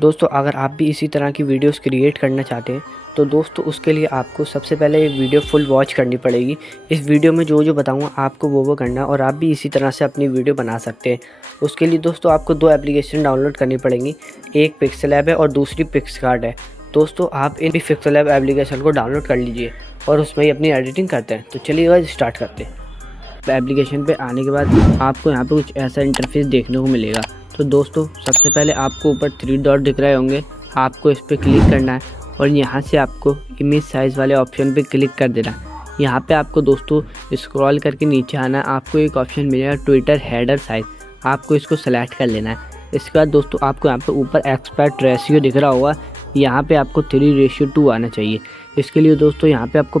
दोस्तों अगर आप भी इसी तरह की वीडियोस क्रिएट करना चाहते हैं तो दोस्तों उसके लिए आपको सबसे पहले ये वीडियो फुल वॉच करनी पड़ेगी। इस वीडियो में जो जो बताऊंगा आपको वो करना है और आप भी इसी तरह से अपनी वीडियो बना सकते हैं। उसके लिए दोस्तों आपको दो एप्लीकेशन डाउनलोड करनी पड़ेंगी, एक पिक्सेल ऐप है और दूसरी पिक्सआर्ट है। दोस्तों आप इन पिक्सेल ऐप एप्लीकेशन को डाउनलोड कर लीजिए और उसमें ही अपनी एडिटिंग करते हैं। तो चलिए गाइस स्टार्ट करते हैं। एप्लीकेशन पे आने के बाद आपको यहाँ पे कुछ ऐसा इंटरफेस देखने को मिलेगा। तो दोस्तों सबसे पहले आपको ऊपर 3 डॉट दिख रहे होंगे, आपको इस पर क्लिक करना है और यहाँ से आपको इमेज साइज़ वाले ऑप्शन पे क्लिक कर देना है। यहाँ पे आपको दोस्तों स्क्रॉल करके नीचे आना है, आपको एक ऑप्शन मिलेगा ट्विटर हेडर साइज़, आपको इसको सेलेक्ट कर लेना है। इसके बाद दोस्तों आपको यहाँ पे ऊपर एक्सपर्ट रेशियो दिख रहा होगा, यहाँ पे आपको 3:2 आना चाहिए। इसके लिए दोस्तों यहाँ पे आपको